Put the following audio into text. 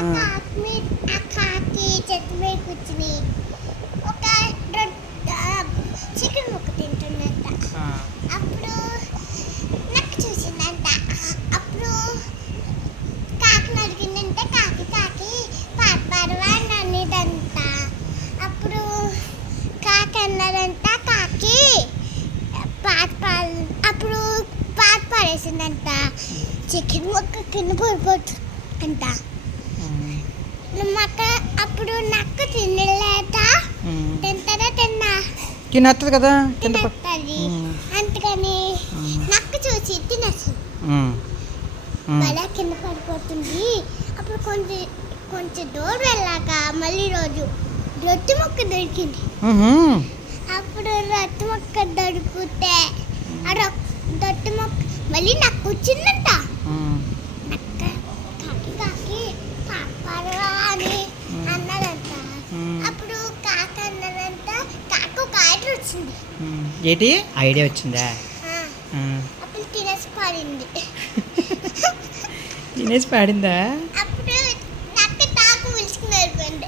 ఆ కాకి చెట్టు మీద కూర్చుని ఒక చికెన్ ముక్క తింటుందంట. అప్పుడు నక్క చూసిందంట. అప్పుడు కాకిని అడిగిందంటే కాకి పాట పాడవా అని అనేదంట. అప్పుడు కాకి అన్నదంట కాకి అప్పుడు పాట పాడేసిందంట. చికెన్ ముక్క కింద పడిపోతుంది అంట. అప్పుడు నక్క తినలేట తినేస్తుంది కదా తినేస్తుంది. అందుకని నక్క చూసి తినేస్తుంది. మళ్ళీ కింద పడిపోతుంది. అప్పుడు కొంచెం దూరం వెళ్ళాక మళ్ళీ రొట్టె ముక్క దొరికింది. అప్పుడు రొట్టె ముక్క దొరికితే ఆ రొట్టె ముక్క మళ్ళీ నక్క వచ్చిందంట. నక్క కాకి పాపరా అని అన్నదంట. అప్పుడు కాకి అన్నదంట కాకి ఒక ఐడియా వచ్చింది. ఏంటి ఐడియా వచ్చిందా? అప్పుడు తినేసి పాడింది. తినేసి పాడిందా? అప్పుడు నక్క తాకు పిలుచుకుని వెళ్ళిపోయింది.